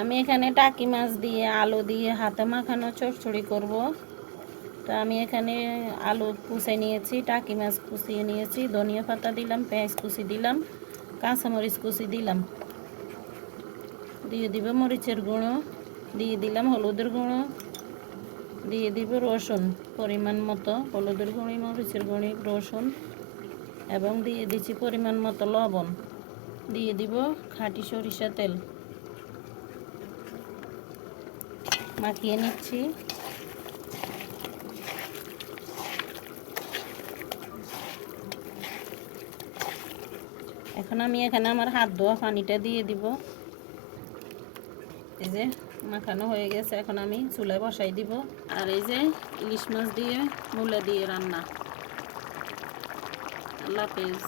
আমি এখানে টাকি মাছ দিয়ে, আলু দিয়ে হাতে মাখানো চড়চড়ি করব। তো আমি এখানে আলু কুচে নিয়েছি, টাকি মাছ কুচিয়ে নিয়েছি, ধনিয়া পাতা দিলাম, পেঁয়াজ কুচি দিলাম, কাঁচামরিচ কুচি দিলাম। দিয়ে দিব মরিচের গুঁড়ো, দিয়ে দিলাম হলুদের গুঁড়ো, দিয়ে দিব রসুন, পরিমাণ মতো হলুদের গুঁড়ি, মরিচের গুঁড়ি, রসুন, এবং দিয়ে দিচ্ছি পরিমাণ মতো লবণ। দিয়ে দিব খাঁটি সরিষা তেল। মাখিয়ে নিচ্ছি। এখন আমি এখানে আমার হাত ধোয়া পানিটা দিয়ে দিব। এই যে মাখানো হয়ে গেছে, এখন আমি চুলায় বসাই দিব। আর এই যে ইলিশ মাছ দিয়ে মূলা দিয়ে রান্না। আল্লাহ হাফেজ।